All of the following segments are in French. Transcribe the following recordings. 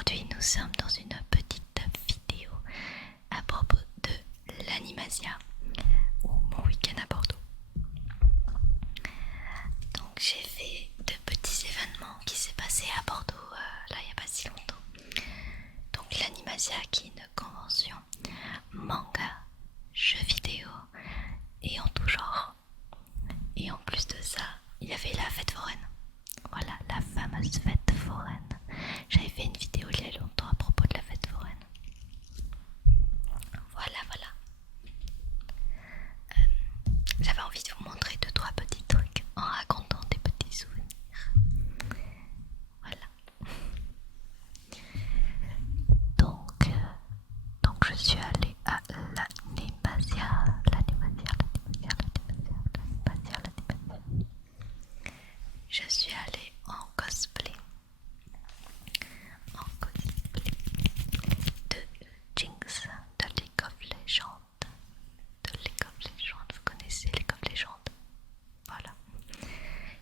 Aujourd'hui, nous sommes dans une petite vidéo à propos de l'Animasia ou mon week-end à Bordeaux. Donc j'ai fait de petits événements qui s'est passé à Bordeaux là il n'y a pas si longtemps. Donc l'Animasia qui est une convention manga, jeux vidéo et en tout genre. Et en plus de ça, il y avait la fête foraine. Voilà, la fameuse fête foraine. J'avais fait une vidéo il y a longtemps à propos de la fête foraine. Voilà. J'avais envie de vous montrer 2-3 petits trucs en racontant des petits souvenirs. Voilà. Donc je suis allée à l'Animasia. Je suis allée en cosplay de Jinx de League of Legends. Vous connaissez League of Legends? Voilà.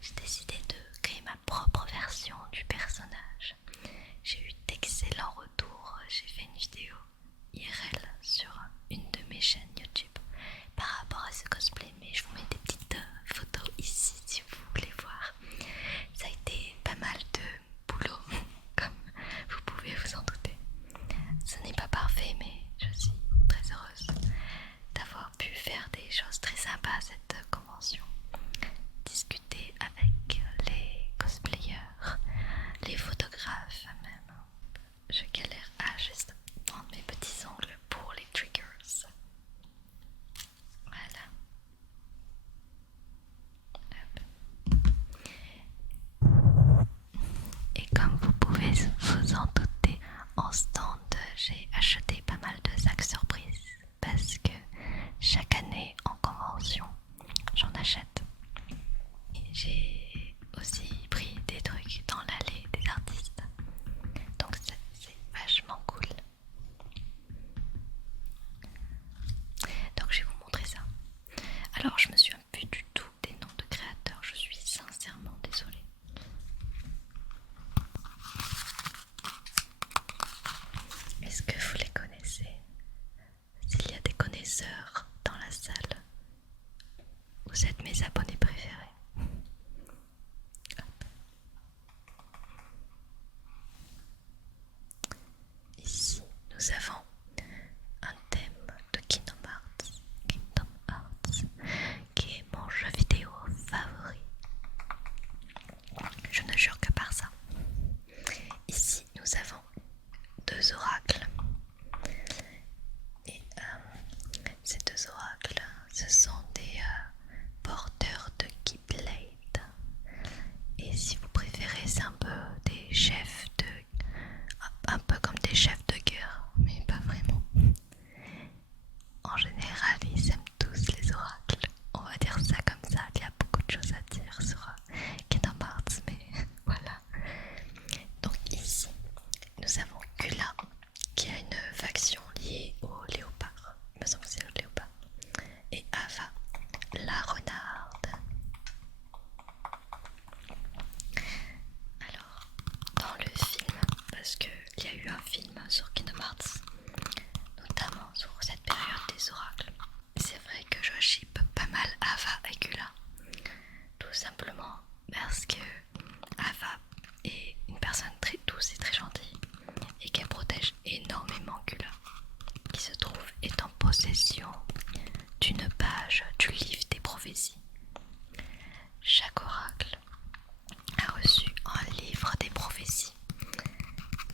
J'ai décidé de créer ma propre version du personnage. J'ai eu d'excellents retours. J'ai fait une vidéo IRL sur une de mes chaînes YouTube par rapport à ce cosplay, mais je vous mets des petites photos ici si vous voulez voir. Ça a été pas mal de boulot, comme vous pouvez vous en douter. Ce n'est pas parfait, mais je suis très heureuse d'avoir pu faire des choses très sympas à cette convention. Discuter avec les cosplayers, les photographes même. Je galère à juste prendre mes petits ongles pour les triggers. Voilà. Et comme vous pouvez vous en douter, en stand j'ai acheté pas mal de sacs surprises parce que chaque année en convention j'en achète. Et j'ai aussi pris des trucs dans l'allée des artistes, donc c'est vachement cool. Donc je vais vous montrer ça. Alors je me souviens plus du tout des noms de créateurs, je suis sincèrement désolée. Est-ce que vous les connaissez? S'il y a des connaisseurs dans la salle, vous êtes mes abonnés préférés. Hop. Ici, nous avons un thème de Kingdom Hearts, qui est mon jeu vidéo favori. Je ne jure que par ça. Ici, nous avons 2 oracles. Et ces 2 oracles, ce sont des porteurs de Keyblade. Et si vous préférez, c'est un peu des chefs un peu comme des chefs de guerre, mais pas vraiment. En général, ils aiment tous les oracles. On va dire ça comme ça. Il y a beaucoup de choses à dire sur Kingdom Hearts, mais voilà. Donc ici, nous avons Kula, qui a une faction liée au léopard. Il me semble que c'est le léopard. Et Ava, la renarde. Alors, dans le film, parce qu'il y a eu un film sur Kingdom Hearts, notamment sur cette période des oracles, c'est vrai que je ship pas mal Ava et Kula. Tout simplement parce que Ava est une personne très douce et très gentille et qu'elle protège énormément Kula, qui se trouve est en possession d'une page du livre des prophéties. Chaque oracle a reçu un livre des prophéties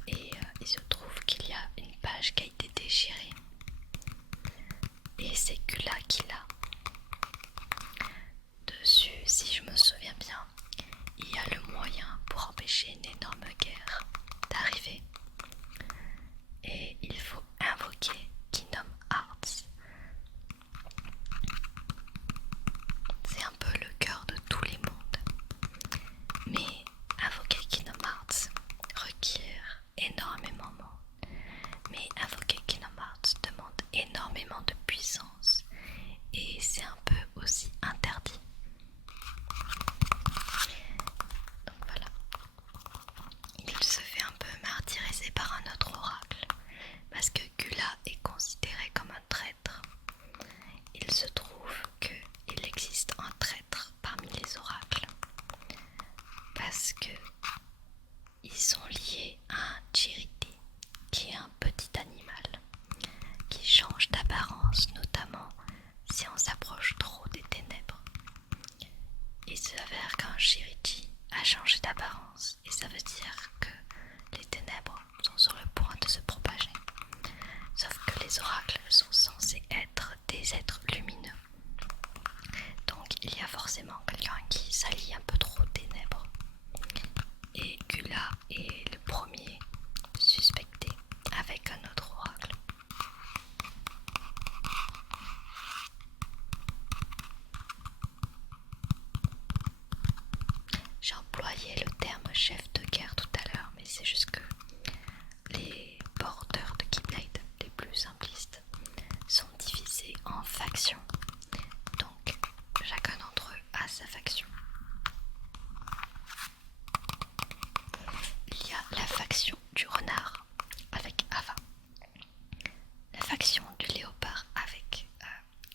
et il se trouve qu'il y a une page qui a été déchirée et c'est Kula qui l'a. Dessus, si je me souviens bien, il y a le moyen pour empêcher une énorme guerre d'arriver et il faut invoquer Kingdom Hearts. parce que ils sont liés à un Chiriti, qui est un petit animal qui change d'apparence, notamment si on s'approche trop des ténèbres. Il s'avère qu'un Chiriti a changé d'apparence et ça veut dire que les ténèbres sont sur le point de se propager. Sauf que les oracles sont censés être des êtres lumineux. Donc il y a forcément quelqu'un qui s'allie un peu trop aux ténèbres. Et Gula est le premier suspecté avec un autre oracle. J'ai employé le terme chef de guerre tout à l'heure, mais c'est juste que les porteurs de Keyblade les plus simplistes sont divisés en factions. Donc chacun d'entre eux a sa faction. Il y a la faction du renard avec Ava, la faction du léopard avec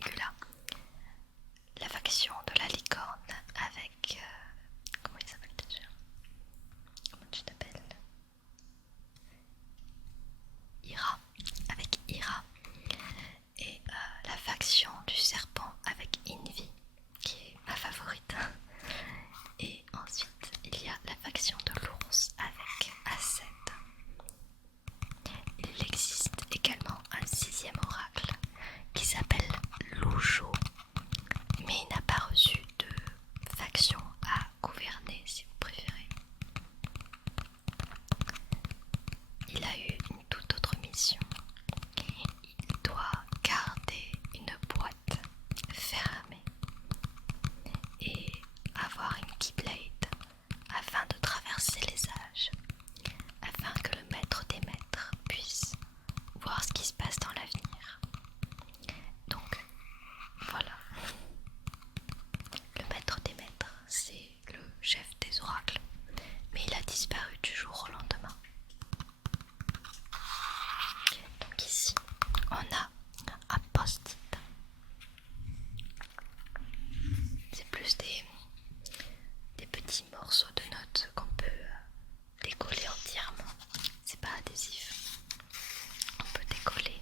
Gula, la faction de la licorne avec comment il s'appelle déjà? Comment tu t'appelles? Ira, avec Ira, et la faction du serpent avec Invi, qui est ma favorite. Et ensuite il y a la faction de l'ours avec Aced. Il existe également un sixième oracle qui s'appelle Loujo, mais il n'a pas reçu de faction à gouverner si vous préférez. Il a eu une toute autre mission. Il doit garder une boîte fermée et avoir une Keyblade afin de traverser les âges, afin que le maître des maîtres puisse voir ce qui se passe dans l'avenir. Donc voilà, le maître des maîtres, c'est le chef des oracles, mais il a disparu du jour au lendemain. Donc ici, on a un post-it. C'est plus des petits morceaux de notes qu'on peut décoller entièrement. C'est pas adhésif. On peut décoller.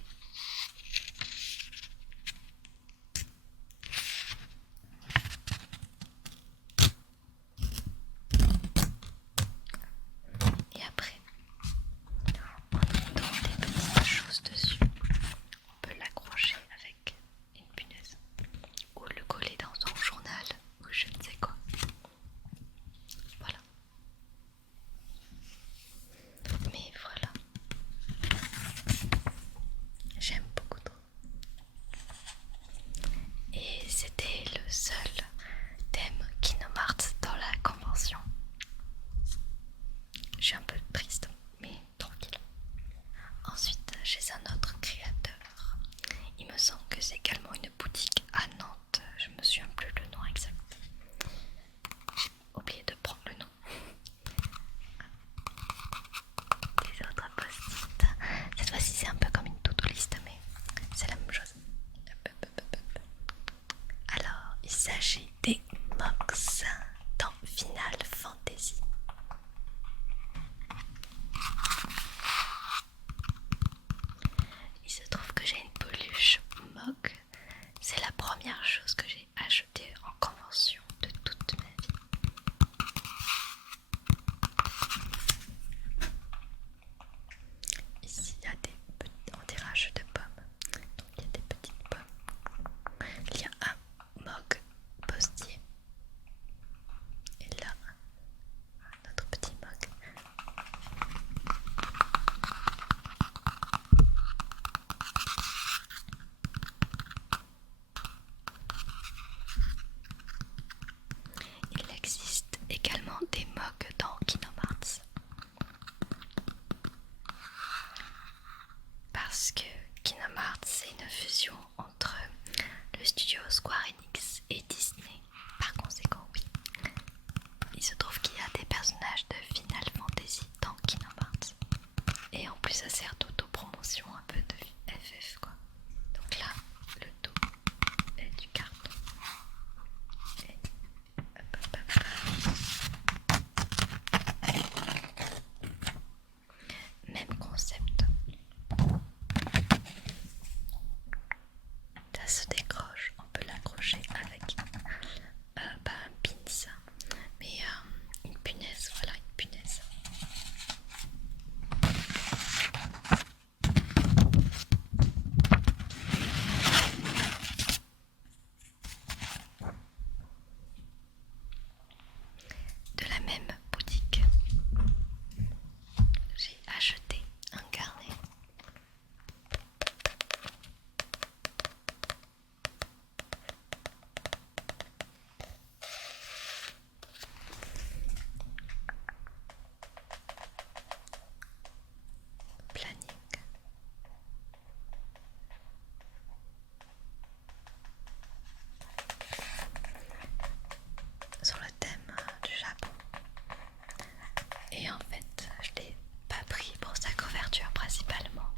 Et en fait, je l'ai pas pris pour sa couverture principalement.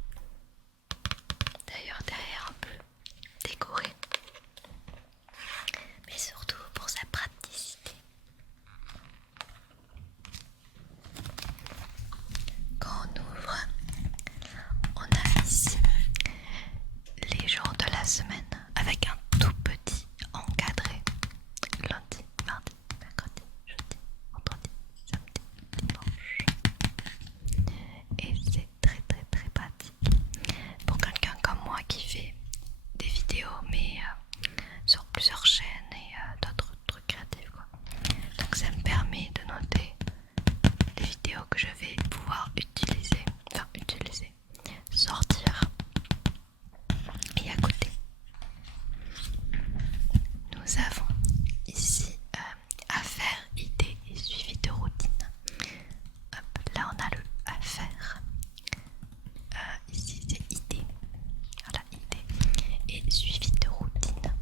D'ailleurs, derrière un peu décoré, mais surtout pour sa praticité. Quand on ouvre, on a ici les jours de la semaine avec un tout petit encadré. Lundi, mardi, mercredi, jeudi, vendredi, samedi, dimanche. Et c'est très très très pratique pour quelqu'un comme moi qui fait des vidéos mais sur plusieurs chaînes et d'autres trucs créatifs quoi. Donc ça me permet de noter les vidéos que je vais pouvoir utiliser, sortir. Et à côté, nous avons ici affaires, idées et suivi de routine. Hop, là on a le affaires. Ici c'est idées. Voilà, idées et suivi de routine.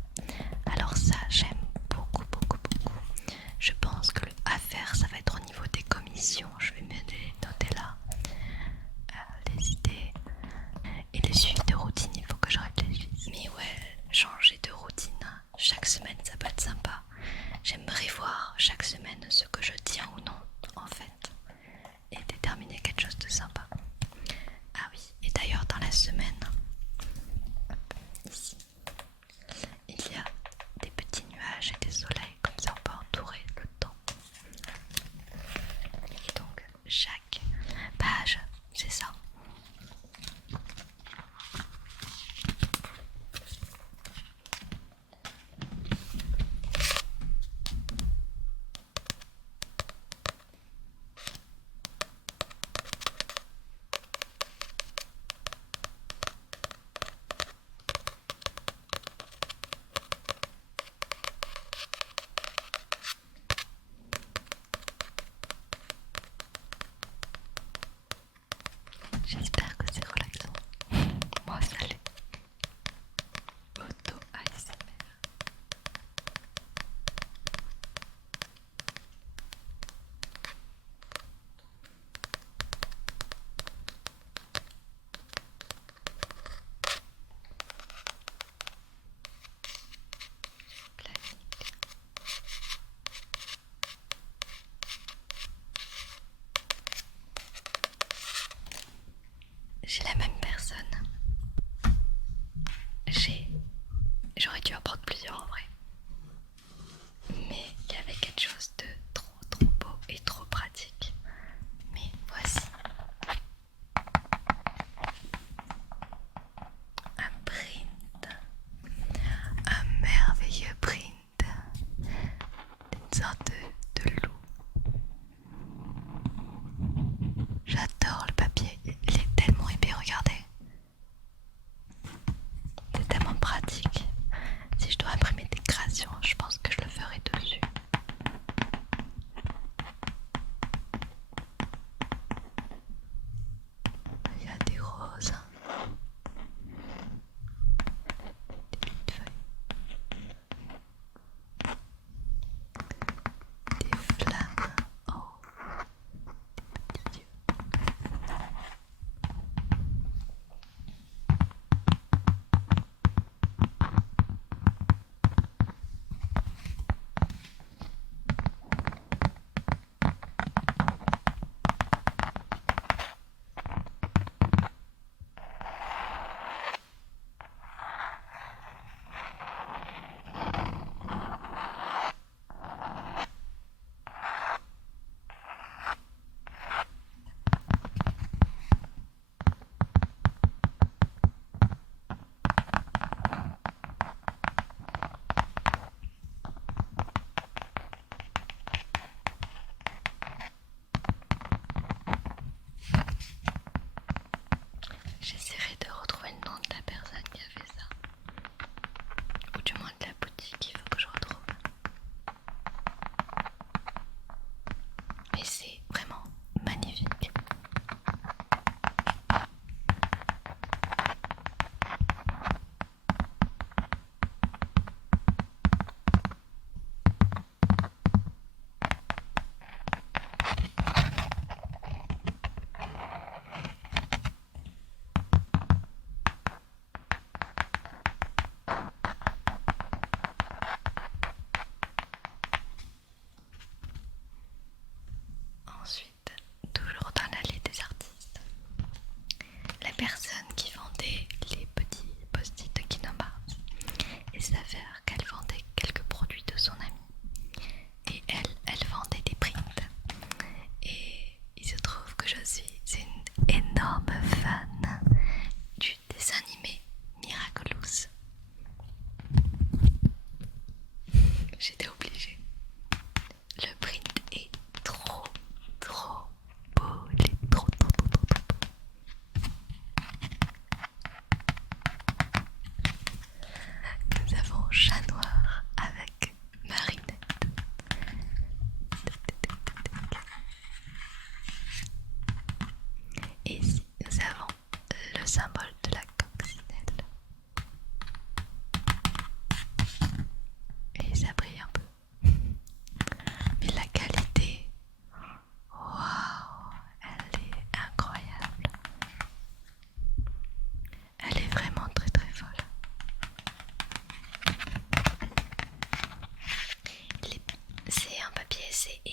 Alors ça j'aime beaucoup beaucoup beaucoup. Je pense que le affaires ça va être au niveau des commissions. Je vais me noter là. Les idées et les suivis de routine, il faut que je réfléchisse. Mais ouais, changer de routine chaque semaine ça peut être sympa. J'aimerais voir chaque semaine ce que je tiens ou non en fait et déterminer quelque chose de sympa. Ah oui, et d'ailleurs dans la semaine, hop, ici, il y a des petits nuages et des soleils, comme ça on peut entourer le temps. Et donc chaque page, c'est ça. J'espère que c'est relaxant. Moi ça l'est. Auto ASMR. Planning. J'ai la même personne. J'aurais dû en prendre plusieurs en vrai. Mais il y avait quelque chose de trop beau et trop pratique. Mais voici un print. Un merveilleux print. Une sorte de loup. J'adore le papier. Il est tellement épais, regardez. C'est tellement pratique. Si je dois imprimer des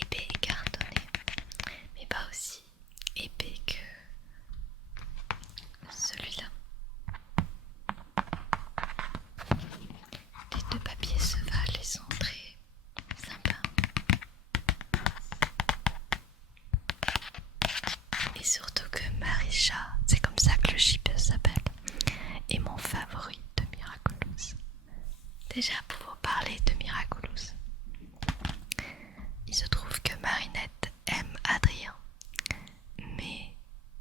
épais et cartonné, mais pas aussi épais que celui-là. Les deux papiers se valent et sont très sympas. Et surtout que Marisha, c'est comme ça que le chip s'appelle, est mon favori de Miraculous. Déjà pour vous parler de Miraculous, il se trouve que Marinette aime Adrien, mais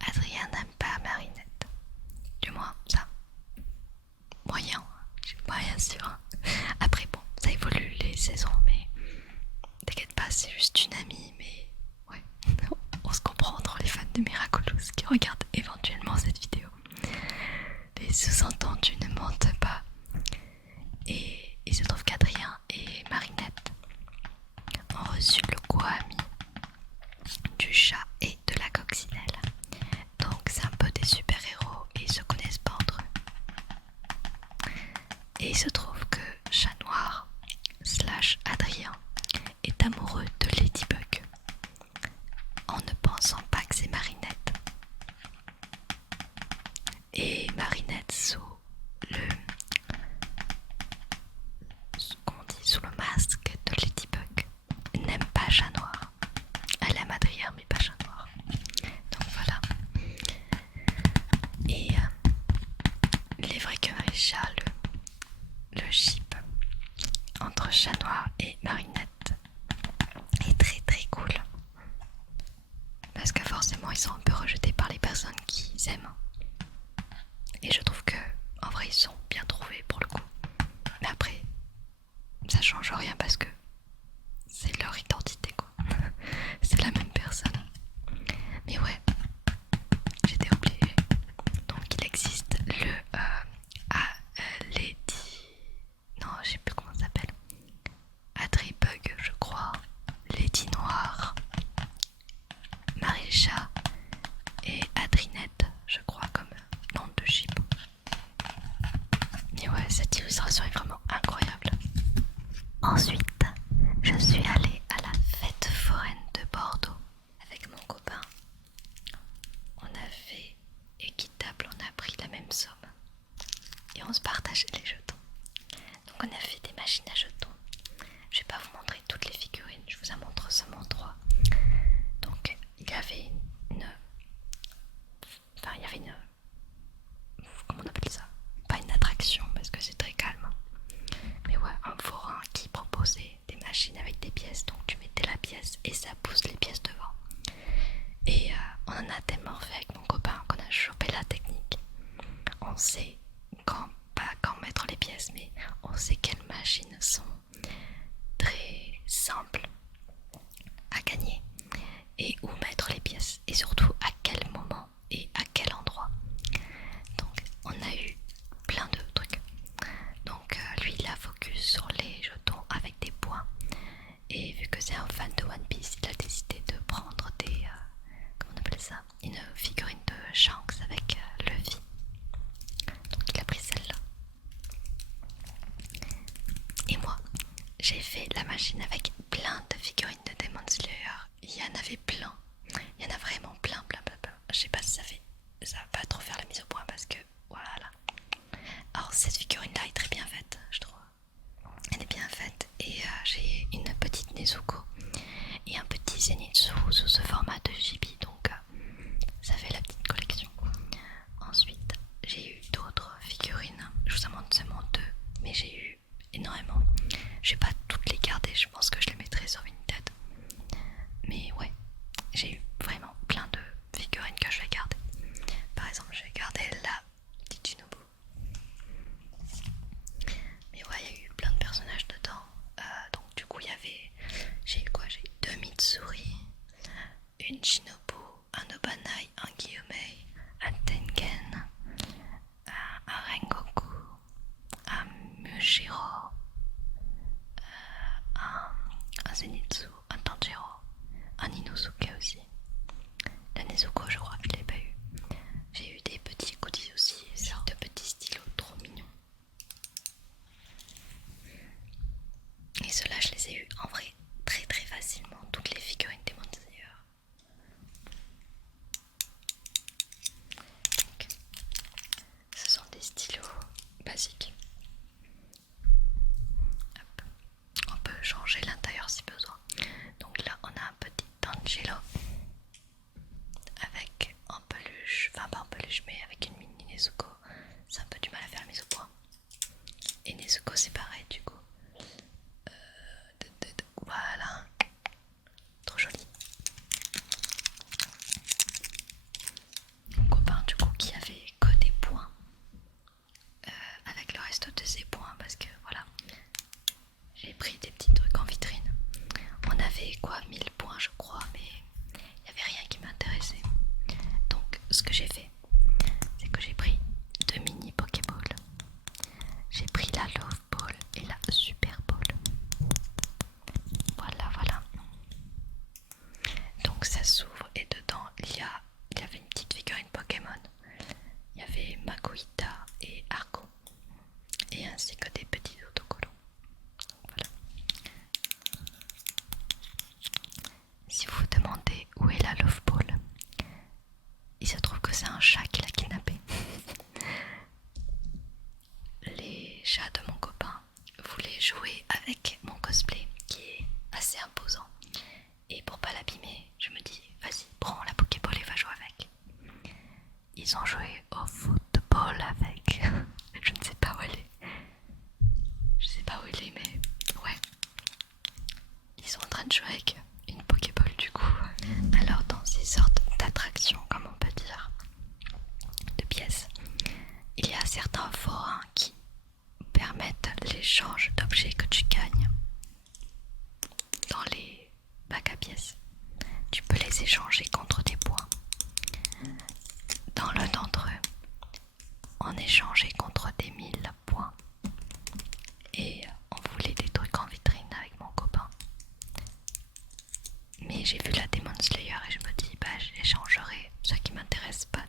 Adrien n'aime pas Marinette. Du moins ça, moyen, je suis pas bien sûre. Après bon, ça évolue les saisons, mais t'inquiète pas, c'est juste une amie, mais ouais, on se comprend entre les fans de Miraculous qui regardent éventuellement cette vidéo. Les sous-entendus ne mentent pas. Et il se trouve qu'Adrien et Marinette ont reçu le Kwami du chat et de la coccinelle. Donc c'est un peu des super-héros et ils se connaissent pas entre eux. Et il se trouve que Chat Noir / Adrien est amoureux de Ladybug en ne pensant pas que c'est Marinette. Et Marinette sous le masque de Ladybug n'aime pas Chat Noir. Elle aime Adrien mais pas Chat Noir. Donc voilà. Et il est vrai que Marisha, le ship entre Chat Noir et Marinette est très très cool. Parce que forcément ils sont un peu rejetés par les personnes qu'ils aiment. Et je trouve que en vrai ils sont bien trouvés pour le coup. Mais après, ça change rien parce que c'est leur identité quoi. C'est la même personne. Mais ouais, j'étais obligée. Donc il existe le Lady... Non, je sais plus comment ça s'appelle. Adribug, je crois. Lady Noire. Marisha et Adrinette, je crois, comme nom de chip. Mais ouais, cette illustration est vraiment incroyable. Ensuite, je suis allée à la fête foraine de Bordeaux avec mon copain. On a fait équitable, on a pris la même somme et on se partageait les jetons. Donc on a fait des machines à jetons. Je vais pas vous montrer toutes les figurines, je vous en montre seulement 3. Donc il y avait comment on appelle ça? Pas une attraction parce que c'est très calme. Mais ouais, un forain qui proposait des machines avec des pièces. Donc tu mettais la pièce et ça pousse les pièces devant. Et on en a tellement fait avec mon copain qu'on a chopé la technique. On sait pas quand mettre les pièces, mais on sait quelles machines sont très simples à gagner et où mettre les pièces et surtout à quel moment et à quel endroit. Donc on a eu plein de trucs. Donc lui il a focus sur les jetons avec des points et vu que c'est un fan de One Piece, il a décidé de prendre des comment on appelle ça, une figurine de Shanks avec Luffy. Donc il a pris celle-là. Et moi j'ai fait la machine avec plein de figurines de Demon Slayer. Il y en avait plein. Il y en a vraiment plein. Je sais pas si ça va pas trop faire la mise au point parce que voilà. Alors cette figurine là est très bien faite, je trouve. Elle est bien faite et j'ai une petite Nezuko et un petit Zenitsu sous ce format de chibi, donc ça fait la petite collection. Ensuite j'ai eu d'autres figurines, je vous en montre seulement 2, mais j'ai eu énormément. Je vais pas toutes les garder, je pense que je les mettrai sur Vinted. Mais ouais, j'ai eu vraiment plein de figurines que je vais garder. Par exemple, je vais garder la petite Shinobu. Mais ouais, il y a eu plein de personnages dedans. Donc du coup, j'ai eu quoi? J'ai eu 2 Mitsuri, une Shinobu, un Obanai, un Gyomei, un Tengen, un Rengoku, un Mushiro, un Zenitsu, un Tanjiro, un Inosuke aussi. La Nezuko, je crois que je l'ai pas eu. J'ai eu des petits goodies aussi, genre de petits stylos trop mignons. Et ceux-là, je les ai eu en vrai très très facilement. Toutes les Angelo avec un peluche, enfin pas un peluche mais avec une mini Nezuko. C'est un peu du mal à faire la mise au point. Et Nezuko c'est pareil du coup. Voilà, trop joli. Mon copain du coup qui avait que des points avec le reste de ses points parce que voilà, j'ai pris des petits trucs en vitrine. On avait quoi, 1000 points je crois, mais il n'y avait rien qui m'intéressait. Donc ce que j'ai fait, c'est que j'ai pris 2 mini Pokéballs. J'ai pris la Love Ball et la Super Ball. Voilà, voilà. Donc ça s'ouvre et dedans il y avait une petite figurine Pokémon. Il y avait Makuhita et Arco. Et ainsi que des petits autocollants. Voilà. Si vous vous demandez où est la Love Ball, il se trouve que c'est un chat qui l'a kidnappé. Les chats de mon copain voulaient jouer avec mon cosplay qui est assez imposant. Et pour pas l'abîmer, je me dis vas-y, prends la Pokéball et va jouer avec. Ils ont joué au football avec. Je ne sais pas où elle est. Je sais pas où elle est, mais ouais. Ils sont en train de jouer avec une Pokéball du coup. Alors dans ces sortes d'attractions, comme on peut dire, de pièces, il y a certains forains qui permettent l'échange d'objets que tu gagnes dans les bacs à pièces. Tu peux les échanger contre des points. Dans l'un d'entre eux, on échangeait contre des 1000 points. Et on voulait des trucs en vitrine avec mon copain. Mais j'ai vu la Demon Slayer et je me dis bah j'échangerai ce qui m'intéresse pas